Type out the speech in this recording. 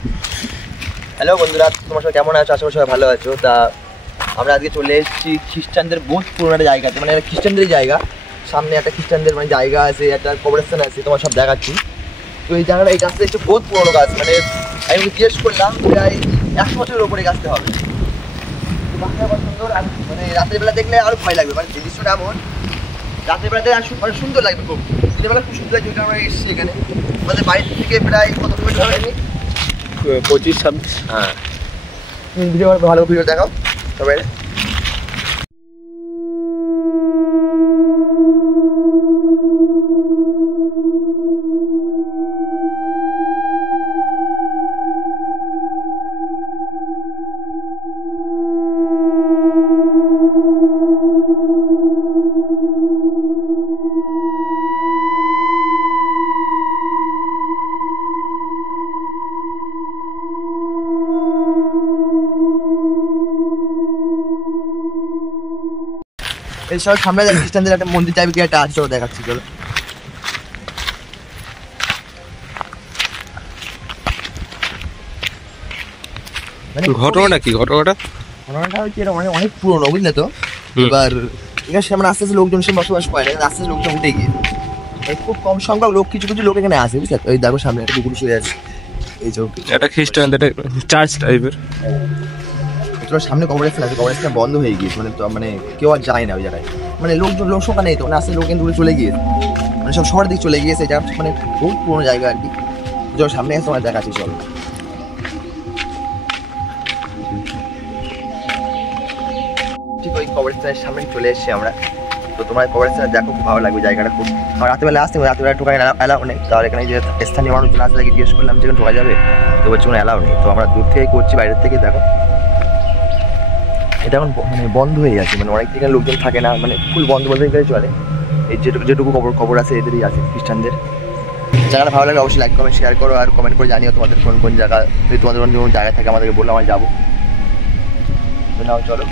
Hello বন্ধুরা, তোমার সবাই কেমন আছো? আশা করি সবাই ভালো আছো। তা আমরা আজকে চলে এসেছি খ্রিস্টানদের বহুত পুরোনো একটা জায়গাতে, মানে খ্রিস্টানদের জায়গা। সামনে একটা খ্রিস্টানদের মানে জায়গা আছে, একটা কবরস্থান আছে, তোমার সব দেখাচ্ছি। তো এই জায়গাটা, এই গাছটা একটু বহুত পুরোনো গাছ, মানে আমি জিজ্ঞেস করলাম প্রায় 100 বছরের ওপরে গাছতে হবে। সুন্দর, আর মানে রাতের বেলা দেখলে আরো ভয় লাগবে, মানে দৃশ্যটা এমন রাতের বেলাতে মানে সুন্দর লাগবে খুব। দিনের বেলা খুব সুন্দর লাগবে, আমরা এসেছি এখানে আমাদের বাড়ি থেকে প্রায় কত কিলোমিটার হবে? 25-26। হ্যাঁ, ভিডিও ভালো ভিডিও দেখাও তবে। এই সব সামনে খ্রিস্টানদের একটা মন্দির টাইপের কি একটা আছে, চলো দেখাচ্ছি চলো। ঘটনাটা কি? ঘটনাটা হচ্ছে এটা অনেক পুরোনো, বুঝলে তো। এবার এখানে সামনে আস্তে আস্তে লোকজন সে বসবাস করে না, আস্তে আস্তে লোকজন উঠে গিয়ে খুব কম সংখ্যক লোক, কিছু কিছু লোক এখানে আসে, বুঝলে। ওই দেখো সামনে একটা পুকুর শুয়ে আছে, এই চোখ এটা খ্রিস্টানদের চার্চ টাইপের। তোর সামনে কবরস্থান আছে, কবরস্থান বন্ধ হয়ে গিয়েছে, মানে তো মানে কেউ আর যায় না ওই জায়গায়, মানে লোকজন লোক সংখ্যা নেই তো, মানে আস্তে লোক দূরে চলে গিয়েছে, মানে সব শহরের দিকে চলে গিয়েছে। এটা মানে বহুত পুরোনো জায়গা আর কি। যখন সামনে আসে তোমার দেখাচ্ছি চলো। ঠিক ওই কবরস্থানের সামনে চলে এসেছি আমরা। তো তোমার কবরস্থানে দেখো, খুব ভালো লাগবে জায়গাটা খুব। আর রাতেরবেলা আসতে, রাতেরবেলা ঢোকা অ্যালাউ নেই। তার এখানে যে স্থানীয় মানুষজন আসলে জিজ্ঞেস করলাম যেখানে ঢোকা যাবে, তো বলছে কোনো অ্যালাউ নেই। তো আমরা দূর থেকে করছি, বাইরের থেকে দেখো। এটা এখন মানে বন্ধ হয়ে আছে, মানে অনেক থেকে লোকজন থাকে না, মানে ফুল বন্ধ বলতে গেলে চলে। এই যেটুকু কবর আছে এদেরই আছে, খ্রিস্টানদের। জায়গাটা ভালো লাগে অবশ্যই লাইক কমেন্ট শেয়ার করো, আর কমেন্ট করে জানিও তোমাদের কোন কোন জায়গা, যদি তোমাদের কোন জায়গায় থাকে আমাদেরকে বললো, আমরা যাবো। তো নাও চলো।